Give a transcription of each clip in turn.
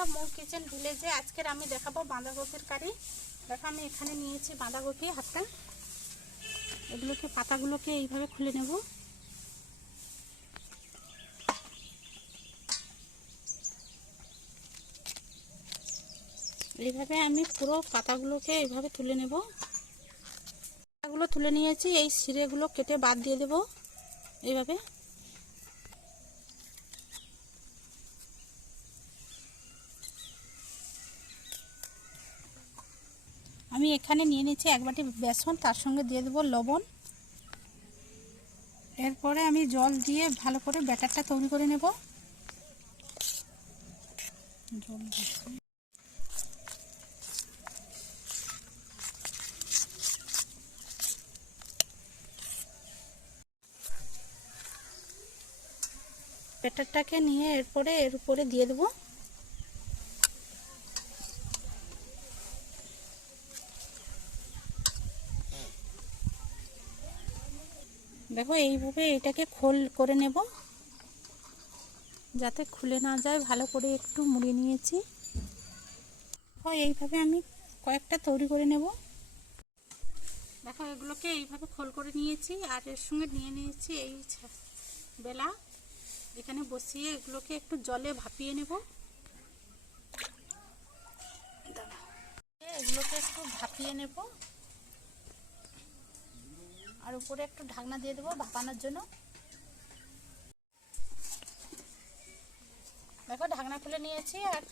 বন্ধুরা, মৌ কিচেন ভিলেজে আজকের আমি দেখাবো বাঁধাকপির কারি। দেখো, আমি এখানে নিয়েছি বাঁধাকপি হাতটা এগুলোকে, পাতাগুলোকে এইভাবে খুলে নেব। এইভাবে আমি পুরো পাতাগুলোকে এইভাবে তুলে নেব। পাতাগুলো তুলে নিয়েছি, এই সিরেগুলো কেটে বাদ দিয়ে দেব। এইভাবে। আমি এখানে নিয়ে নিচ্ছি এক বাটি বেসন, তার সঙ্গে দিয়ে দেবো লবণ। এরপরে আমি জল দিয়ে ভালো করে ব্যাটারটা তৈরি করে নেব। জল ব্যাটারটাকে নিয়ে এরপরে এর উপরে দিয়ে দেবো। দেখো, এইভাবে এটাকে খোল করে নেব। যাতে খুলে না যায়, ভালো করে একটু মুড়ে নিয়েছি। এইভাবে আমি কয়েকটা তৈরি করে নেব। দেখো, এগুলোকে এইভাবে খোল করে নিয়েছি, আর এর সঙ্গে নিয়ে নিয়েছি এই বেলা। এখানে বসিয়ে এগুলোকে একটু জলে ভাপিয়ে নেব। এগুলোকে একটু ভাপিয়ে নেব। আর উপরে একটু ঢাকনা দিয়ে দেবো ভাপানোর জন্য। দেখো ঢাকনা তুলে নিয়েছি আর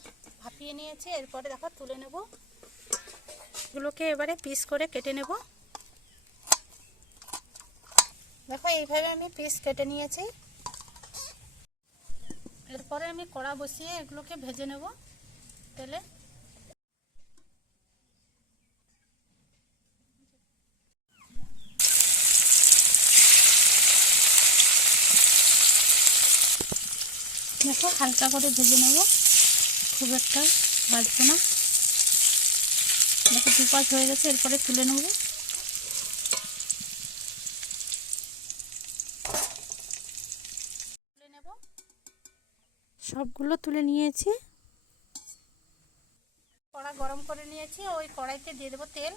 ভাপিয়ে নিয়েছি, এরপরে দেখো তুলে নেব। এগুলোকে এবারে পিস করে কেটে নেব। দেখো এইভাবে আমি পিস কেটে নিয়েছি। এরপরে আমি কড়া বসিয়ে এগুলোকে ভেজে নেব তেলে। দেখো, হালকা করে ভেজে নেব। খুব একটা ভাজবো না। দেখো, দুপাশ হয়ে গেছে, এরপরে তুলে নেব। সবগুলো তুলে নিয়েছি। কড়া গরম করে নিয়েছি, ওই কড়াইতে দিয়ে দেবো তেল।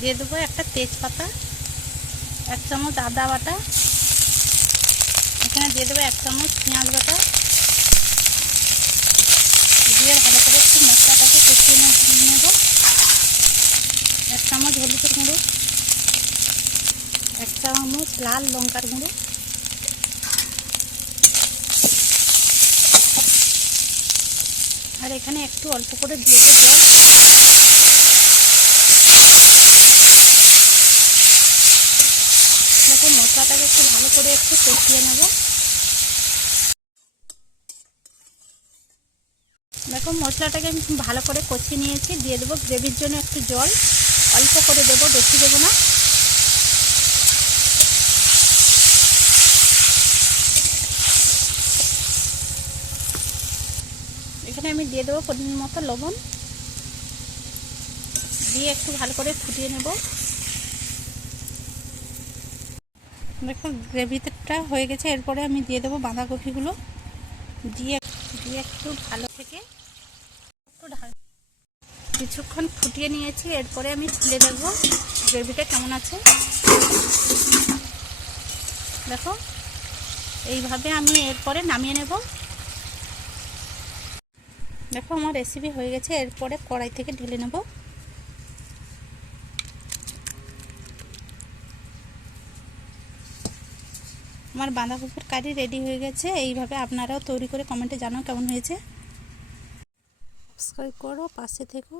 দিয়ে দেবো একটা তেজপাতা। এক চামচ আদা বাটা। এখানে দিয়ে দেবো এক চামচ পেঁয়াজ বাটা। দিয়ে ভালো করে একটু মশলাটাকে কষিয়ে নেব। এক চামচ হলুদের গুঁড়ো। এক চামচ লাল লঙ্কার গুঁড়ো। আর এখানে একটু অল্প করে দিয়েছে জল দেখো মশলাটাকে একটু ভালো করে একটু কষিয়ে নেব। দেখো, মশলাটাকে আমি ভালো করে কষিয়ে নিয়েছি। দিয়ে দেবো গ্রেভির জন্য একটু জল। অল্প করে দেবো, বেশি দেবো না। এখানে আমি দিয়ে দেবো পরিমাণ মতো লবণ। দিয়ে একটু ভালো করে ফুটিয়ে নেব। দেখো, গ্রেভিটা হয়ে গেছে। এরপরে আমি দিয়ে দেবো বাঁধাকপিগুলো। দিয়ে দিয়ে একটু ভালো থেকে একটু কিছুক্ষণ ফুটিয়ে নিয়েছি। এরপরে আমি তুলে দেখব গ্রেভিটা কেমন আছে। দেখো, এইভাবে আমি এরপরে নামিয়ে নেব। দেখো, আমার রেসিপি হয়ে গেছে। এরপরে কড়াই থেকে ঢেলে নেব। আমার বাঁধাকপির কারি রেডি হয়ে গেছে। এইভাবে আপনারাও তৈরি করে কমেন্টে জানাও কেমন হয়েছে। সাবস্ক্রাইব করো, পাশে থেকো।